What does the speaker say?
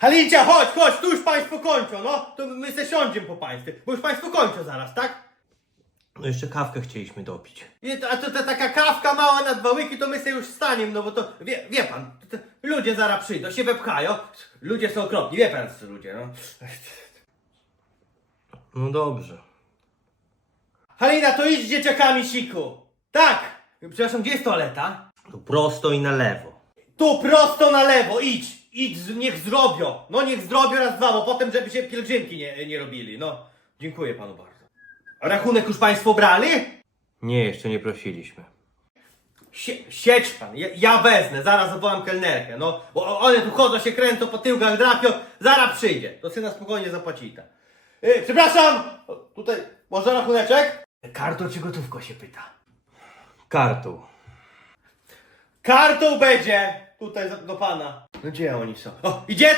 Halincia, chodź, chodź, tu już państwo kończą, no. To my se siądziemy po państwie, bo już państwo kończą zaraz, tak? No jeszcze kawkę chcieliśmy dopić. I to, a to, to taka kawka mała na dwa łyki, to my sobie już staniemy, no bo to, wie, wie pan, to, to, ludzie zaraz przyjdą, się wepchają. Ludzie są okropni, wie pan co ludzie, no. No dobrze. Halina, to idź z dzieciakami, siku. Tak. Przepraszam, gdzie jest toaleta? Tu prosto i na lewo. Tu prosto na lewo, idź. Idź, niech zrobią. No niech zrobią raz, dwa, bo potem, żeby się pielgrzymki nie, nie robili, no. Dziękuję panu bardzo. A rachunek już państwo brali? Nie, jeszcze nie prosiliśmy. Sie, siedź pan, ja, ja wezmę, zaraz zawołam kelnerkę, no. Bo one tu chodzą, się kręcą po tyłkach, drapią, zaraz przyjdzie. To syna spokojnie zapłaci ta. Yy, przepraszam, o, tutaj, może rachuneczek? Kartą czy gotówką się pyta? Kartą. Kartą będzie! Tutaj za- do pana. No gdzie oni są? O, idzie